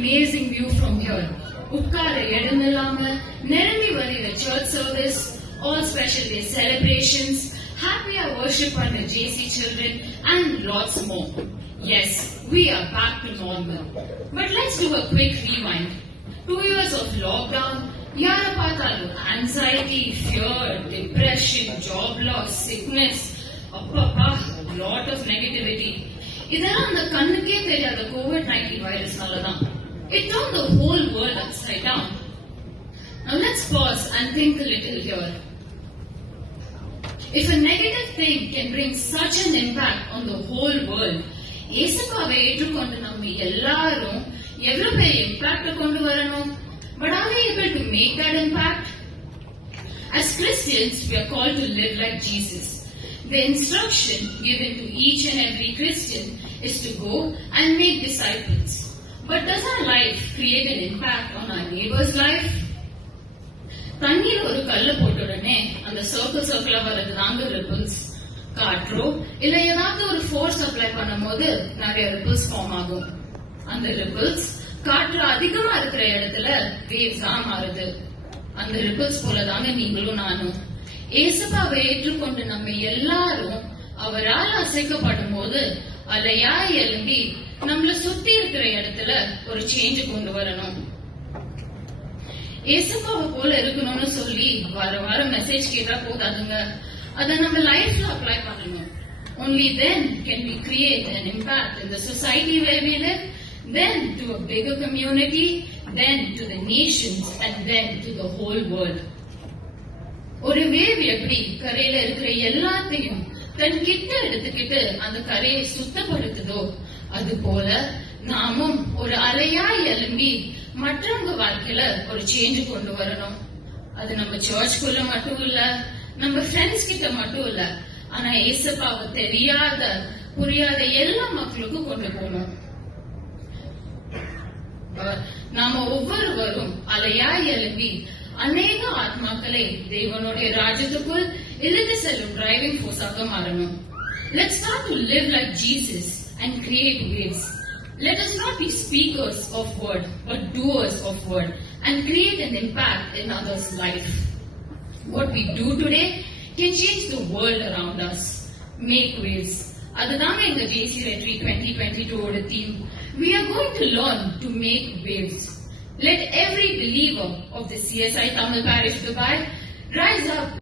Amazing view from here. உட்கார இடம் இல்லாம நிரம்பி வருகிற church service, all special day celebrations, happy hour worship under JC children and lots more. Yes, we are back to normal. But let's do a quick rewind. 2 years of lockdown, யார பார்த்தாலும் anxiety, fear, depression, job loss, sickness, அப்பப்பா, lot of negativity. இதெல்லாம் அந்த கண்ணுக்கே தெரியாத COVID-19 வைரஸ்னால தான். It turned the whole world upside down. Now let's pause and think a little here. If a negative thing can bring such an impact on the whole world, ஏசப்பாவை ஏற்றுக்கொண்டு நம்ம எல்லாரும் எவ்வளவு பெரிய இம்பாக்ட் கொண்டு வரணும்? But are we able to make that impact? As Christians, we are called to live like Jesus. The instruction given to each and every Christian is to go and make disciples. But does our life create an impact on our neighbor's life? தண்ணீர் ஒரு கல்ல போட்ட உடனே அந்த சர்க்கிளா வர்றது தாங்க ripples. காற்றோ இல்ல ஏதாவது ஒரு ஃபோர்ஸ் அப்ளை பண்ணும் போது நிறைய ரிப்பிள்ஸ் ஃபார்ம் ஆகும். அந்த ரிப்பிள்ஸ் காற்று அதிகமா இருக்கிற இடத்துல வேவ்ஸ் தான் மாறுது. அந்த ரிப்பிள்ஸ் போல தாங்க நீங்களும் நானும். ஏசப்பாவை ஏற்றுக்கொண்டு நம்ம எல்லாரும் அவரால் அசைக்கப்படும் போது அலையாய் எழும்பி நம்மள சுத்தி இருக்கிற இடத்துல ஒரு சேஞ்ச் கொண்டு வரணும். ஏசப்பாவை போல இருக்கணும்னு சொல்லி வாரம் மெசேஜ் கேட்டா போதாதுங்க. அத நம்ம லைஃப்ல அப்ளை பண்ணணும். Only then can we create an impact in the society where we live, then to a bigger community, then to the nations, and then to the whole world. ஒரு வேவ் எப்படி கரையில இருக்கிற எல்லாத்தையும் தன் கிட்ட எடுத்துக்கிட்டு அந்த கரையை சுத்தப்படுத்துதோ அது போல நாமும் ஒரு அலையாய் எழும்பி மற்றவங்க வாழ்க்கையில ஒரு சேஞ்ச் கொண்டு வரணும். அது நம்ம சர்ச்சுக்குள்ள மட்டும் இல்ல, நம்ம ஃப்ரெண்ட்ஸ் கிட்ட மட்டும் இல்ல, ஆனா ஏசப்பாவை தெரியாத புரியாத எல்லா மக்களுக்கும் கொண்டு போகணும். நாம ஒவ்வொருவரும் அலையாய் எழும்பி அநேக ஆத்மாக்களை தேவனுடைய ராஜ்யத்துக்குள் இழுத்து செல்லும் டிரைவிங் ஃபோர்ஸாக மாறணும். Let's start to live like Jesus and create waves. Let us not be speakers of word, but doers of word, and create an impact in others' life. What we do today can change the world around us. Make waves. அதுதாங்க எங்க JC Retreat 2022 ஓட theme. We are going to learn to make waves. Let every believer of the CSI Tamil Parish Dubai rise up